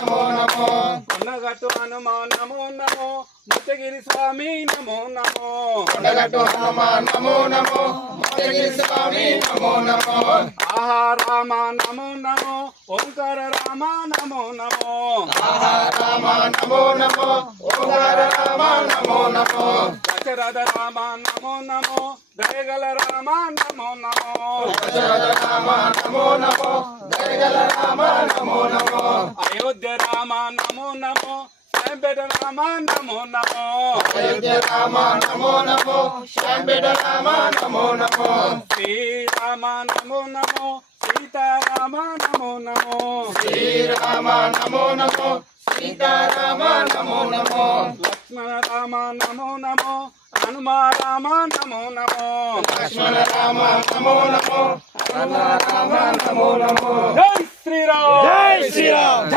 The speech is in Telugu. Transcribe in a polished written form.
నమో నమో కొండగట్టు హనుమాన్ నమో నమో ముత్తగిరి స్వామి నమో నమో కొండగట్టు హనుమాన్ నమో నమో ముత్తగిరి స్వామి నమో నమో ఆహా రామ నమో నమో ఓంకార రామ నమో నమో ఆహా రామ నమో నమో ఓంకార రామ నమో నమో దశరథ రామ నమో నమో దయగల రామ నమో నమో దశరథ రామ నమో నమో దయగల రామ నమో నమో అయోధ్య రామ నమో నమో శాంపేట రామ నమో నమో అయోధ్య రామ నమో నమో శాంపేట రామ నమో నమో శ్రీరామ నమో నమో సీతారామ నమో నమో శ్రీరామ నమో నమో సీతారామ నమో నమో లక్ష్మణ రామ నమో నమో హనుమ రామ నమో నమో లక్ష్మణ రామ నమో నమో హనుమ రామ నమో నమో జై శ్రీరామ్.